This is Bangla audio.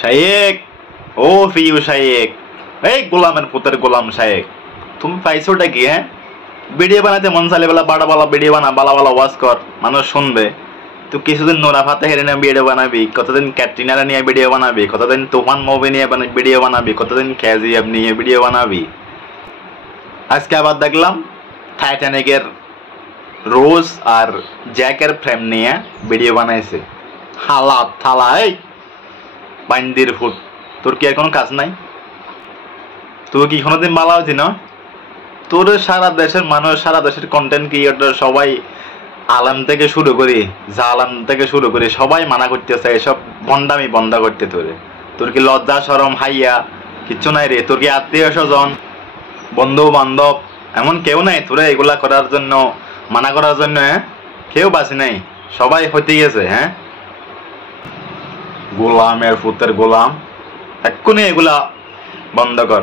শায়েক, ও প্রিয় শায়েক, এই গোলামের পুতের গোলাম শায়েক, তুমি পাইছোটা কি? হ্যাঁ, ভিডিও বানাতে মন চাইলে বেলা বাড়া বালা ভিডিও বানা, বালা বালা ওয়াজ কর, মানুষ শুনবে। তুই কিছুদিন নোরা ফাতে হেরে নিয়ে ভিডিও বানাবি, কতদিন ক্যাটরিনারা নিয়ে ভিডিও বানাবি, কতদিন তুফান মুভি নিয়ে ভিডিও বানাবি, কতদিন কেজিএফ নিয়ে ভিডিও বানাবি। আজকে আবার দেখলাম টাইটানিকের রোজ আর জ্যাকের ফ্রেম নিয়ে ভিডিও বানাইছে। হালা থালা, এই বান্দির ফুট, তোর কি আর কোনো কাজ নাই? তুই কি কোনোদিন বালা হচ্ছি না? তোর সারা দেশের মানুষ, সারা দেশের কন্টেন্ট ক্রিয়েটর সবাই, আলাম থেকে শুরু করি, জালাম থেকে শুরু করি, সবাই মানা করতেছে এসব ভণ্ডামি বন্ধ করতে। তোর কি লজ্জা শরম হাইয়া কিচ্ছু নাই রে? তোর কি আত্মীয় স্বজন, বন্ধু বান্ধব এমন কেউ নাই তোরা এগুলা করার জন্য, মানা করার জন্য? হ্যাঁ, কেউ বাঁচি নাই, সবাই হইতে গেছে। হ্যাঁ, গোলামের পুতের গোলাম, এক্ষুনি এগুলা বন্ধ কর।